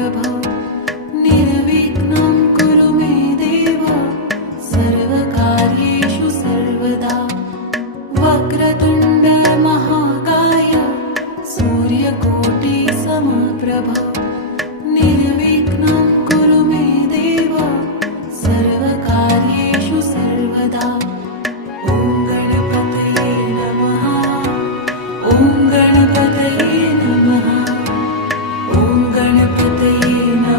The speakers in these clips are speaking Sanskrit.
समप्रभ निर्विघ्नं कुरु मे देव सर्वकार्येषु सर्वदा। वक्रतुण्ड महाकाय सूर्यकोटि समप्रभ निर्विघ्नं कुरु मे देव सर्वकार्येषु सर्वदा। ॐ गणपतये नमः। ॐ गणपतये नमः। ॐ गणपतये नमः।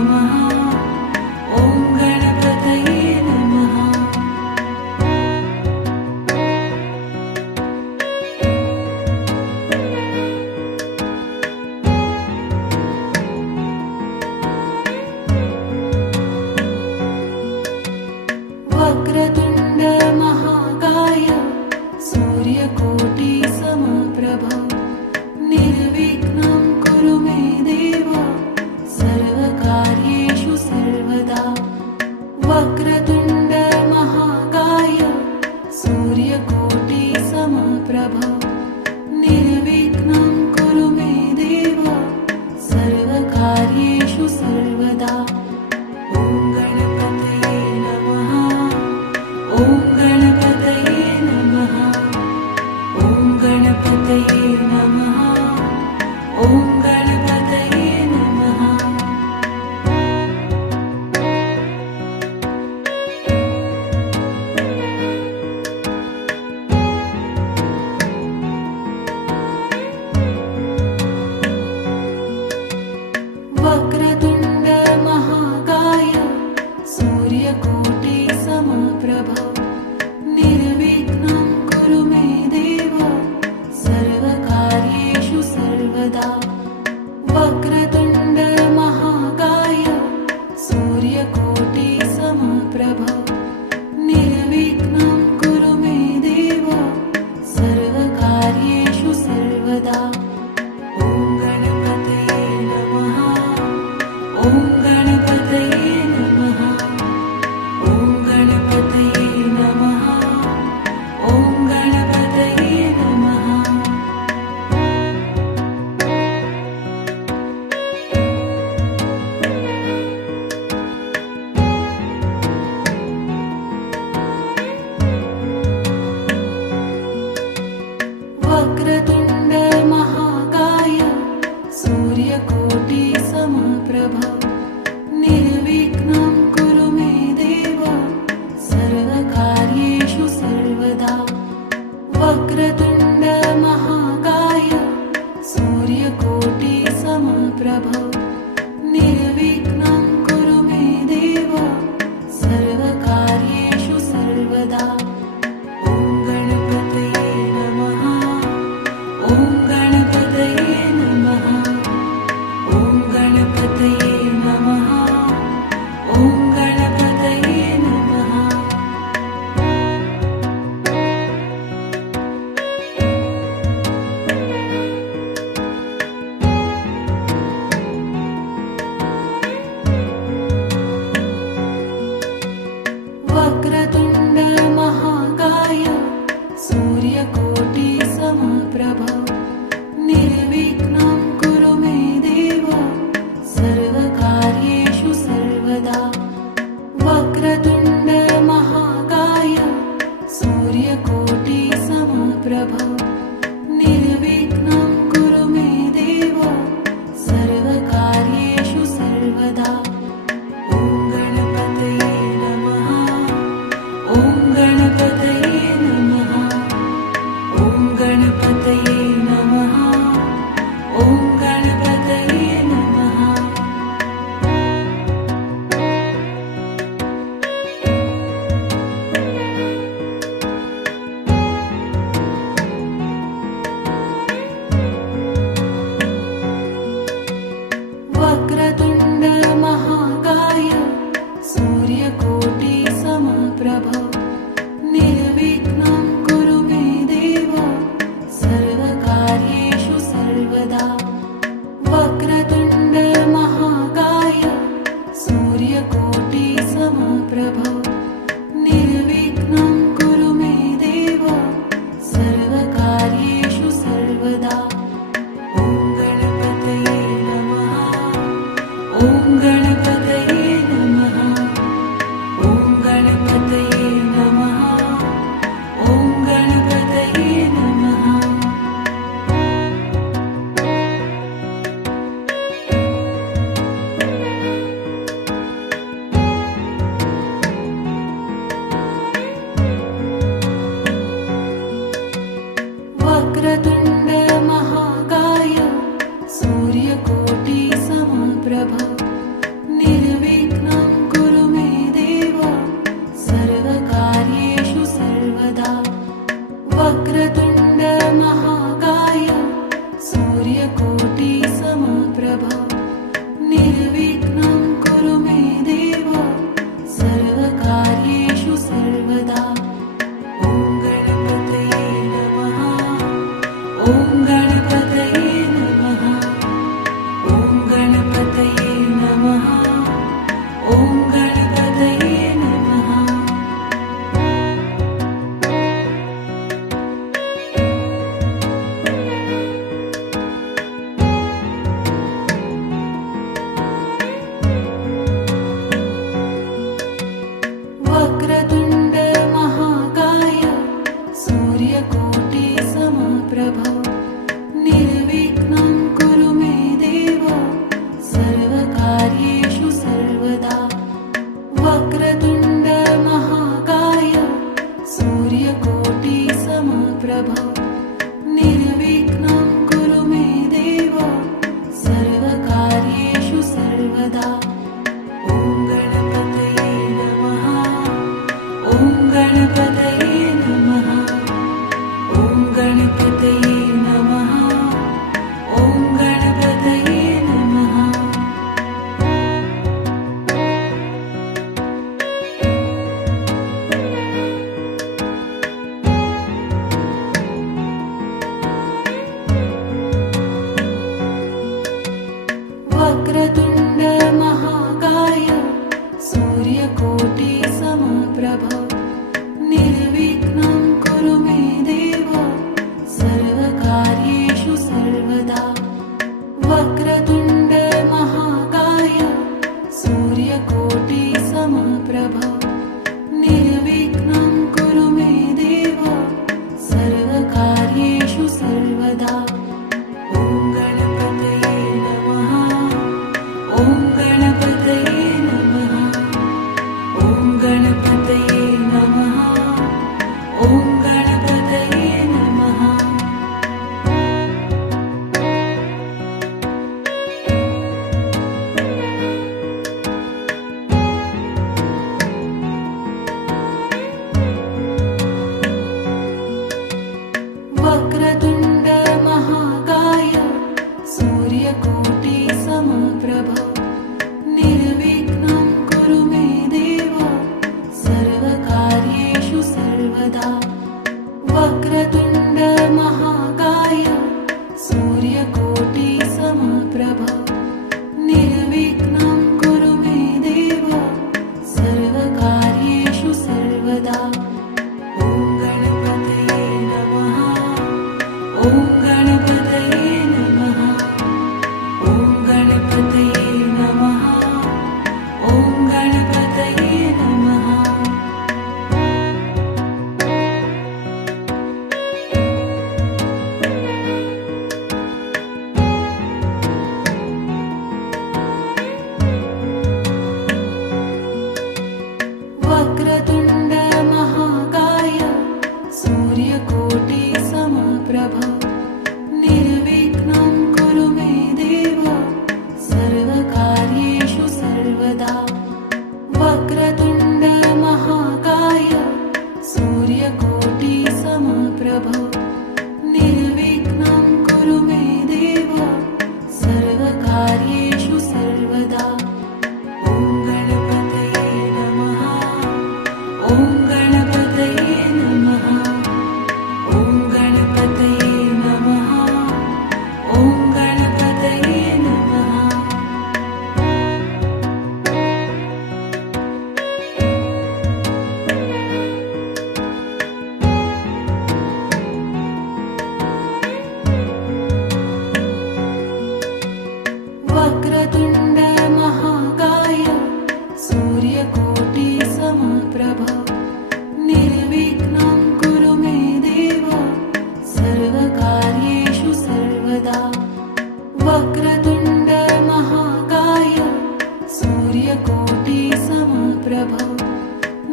सूर्यकोटि समप्रभ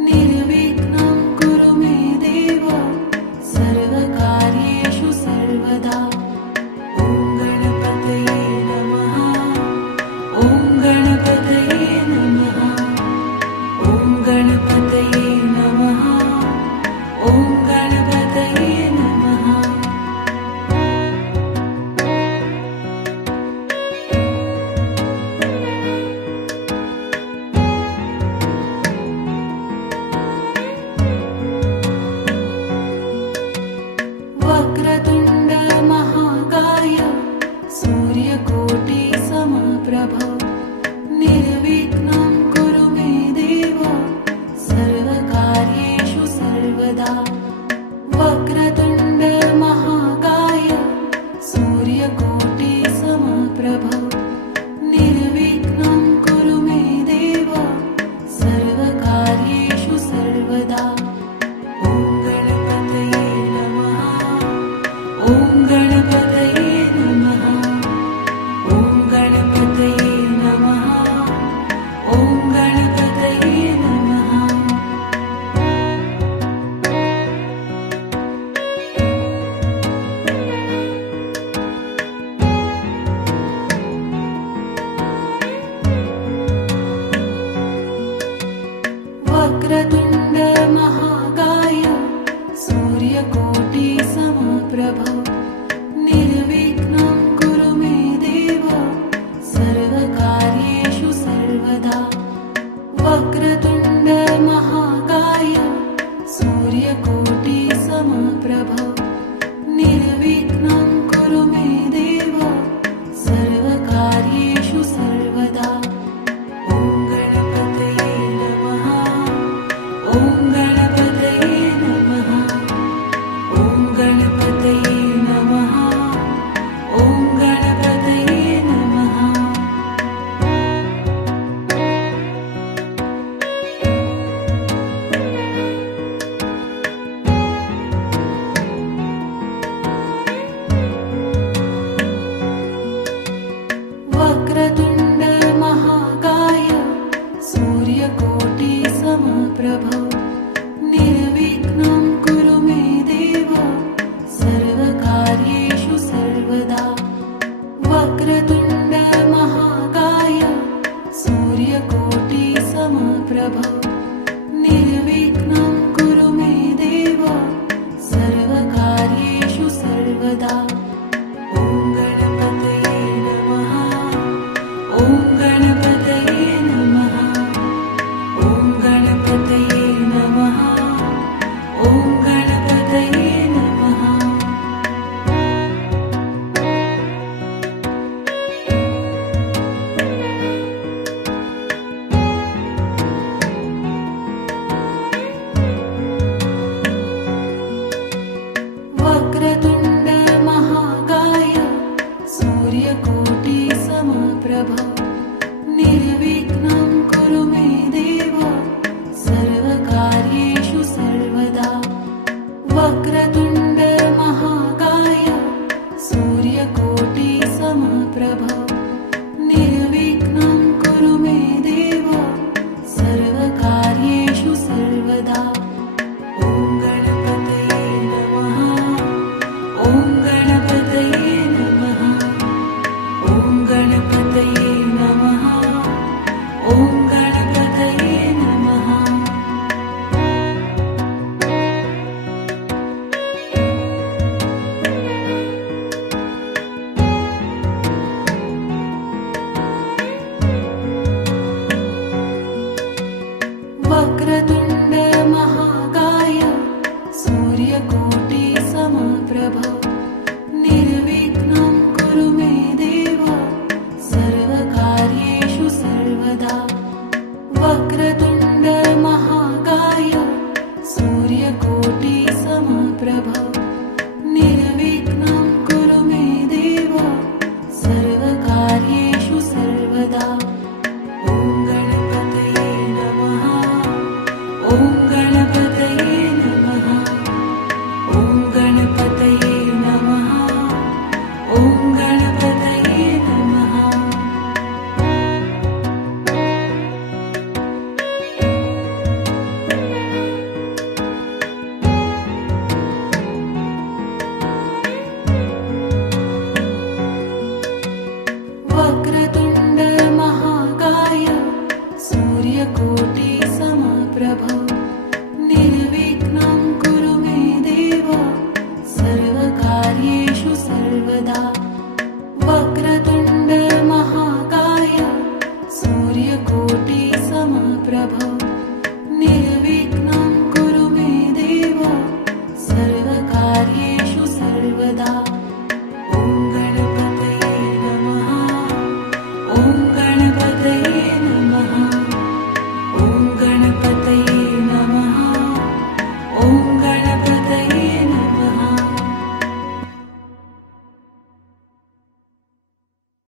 निर्विघ्नं कुरु मे देव सर्वकार्येषु सर्वदा। ॐ गणपतये नमः। ॐ गणपतये नमः। ॐ गणपतये नमः। ॐ गणपतये नमः। वक्रतुण्ड महाकाय सूर्यकोटि समप्रभ निर्विघ्नं कुरु मे देव सर्वकार्येषु सर्वदा। वक्रतुण्ड महाकाय सूर्यकोटि समप्रभ निर्विघ्नं कुरु मे देव सर्वकार्येषु सर्वदा। ॐ गणपतये नमः। ॐ गणपतये नमः। ॐ गणपतये नमः। ॐ गणपतये नमः। वक्रतुण्ड महाकाय सूर्यकोटि समप्रभ निर्विघ्नं कुरु मे देव सर्वकार्येषु सर्वदा। वक्रतुण्ड महाकाय सूर्यकोटि समप्रभ निर्विघ्नं कुरु मे देव सर्वकार्येषु सर्वदा। ॐ गणपतये नमः। ॐ गणपतये नमः। ॐ गणपतये नमः। ॐ गणपतये नमः। वक्रतुण्ड महाकाय सूर्यकोटि समप्रभ निर्विघ्नं कुरु मे देव सर्वकार्येषु सर्वदा। वक्रतुण्ड महाकाय सूर्यकोटि समप्रभ निर्विघ्नं कुरु मे देव सर्वकार्येषु सर्वदा। ॐ गणपतये नमः। ॐ गणपतये नमः। ॐ गणपतये नमः। ॐ गणपतये नमः। वक्रतुण्ड महाकाय सूर्यकोटि समप्रभ निर्विघ्नं कुरु मे देव सर्वकार्येषु सर्वदा। वक्रतुण्ड महाकाय सूर्यकोटि समप्रभ निर्विघ्नं कुरु मे देव सर्वकार्येषु सर्वदा। ॐ गणपतये नमः। ॐ गणपतये नमः। ॐ गणपतये नमः। ॐ गणपतये नमः। वक्रतुण्ड महाकाय सूर्यकोटि समप्रभ निर्विघ्नं कुरु मे देव सर्वकार्येषु सर्वदा। वक्रतुण्ड महाकाय सूर्यकोटि समप्रभ निर्विघ्नं कुरु मे देव सर्वकार्येषु सर्वदा। ॐ गणपतये नमः। ॐ गणपतये नमः। ॐ गणपतये नमः। ॐ गणपतये नमः। सूर्यकोटि समप्रभ निर्विघ्नं कुरु मे देव सर्वकार्येषु सर्वदा वक्रतुण्ड महाकाय सूर्यकोटि समप्रभ